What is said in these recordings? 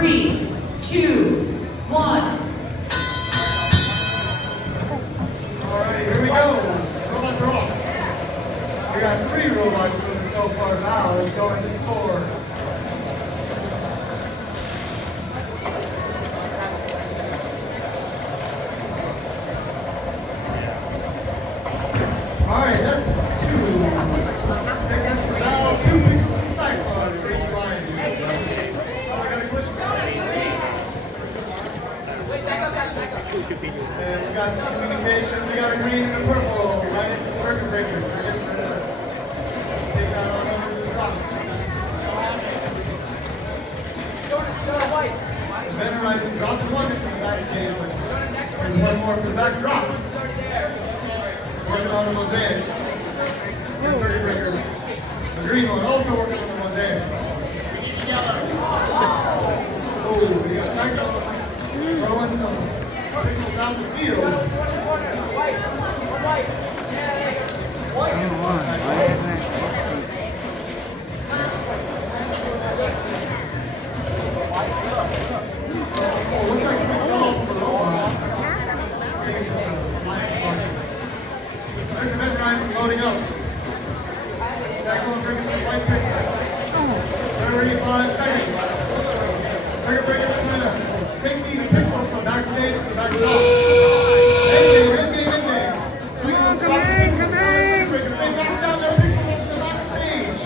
3, 2, 1. Alright, here we go. Robots are off. We got 3 robots moving so far now. Let's go into score. Alright, that's 2. Next is for now, 2 pixels from Cyclone for each line. Oh, I got a glitch. And we got some communication. We got a green and a purple right into circuit breakers. They're getting ready to take that on over to the top. Ben Horizon dropped 1 into the backstage, but there's 1 more for the back drop. Working on the mosaic. The circuit breakers. The green one also working on the mosaic. Oh, we got Cyclones throwing some pixels out the field. Oh, looks like something fell off the robot. I think it's just a alliance marker. There's the Event Horizon loading up. Cyclone bringing some white pixels. 35 seconds. Circuit breakers trying to take these pixels from backstage to the back top. End game. Cyclone's dropping pixels on the circuit breakers. They knock down their pixels into the backstage.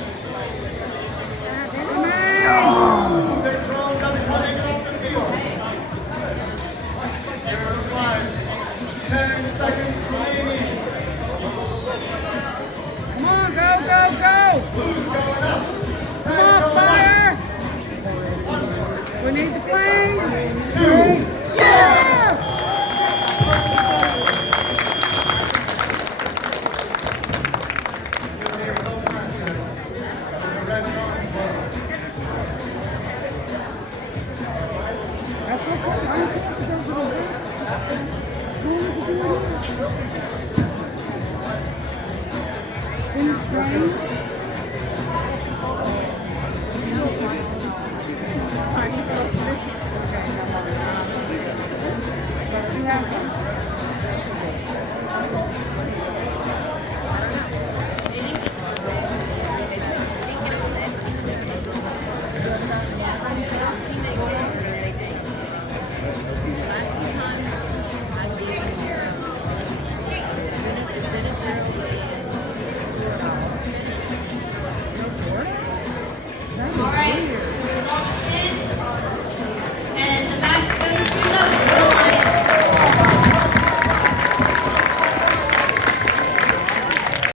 Their drone doesn't quite make it off the field. Here are some flags. 10 seconds remaining. Come on, go! Blue's going up. Come on, fire! We need the flame! 2. Yes! It's going to be a close match, guys. There's a red drone as well. That's so cool. In the spring.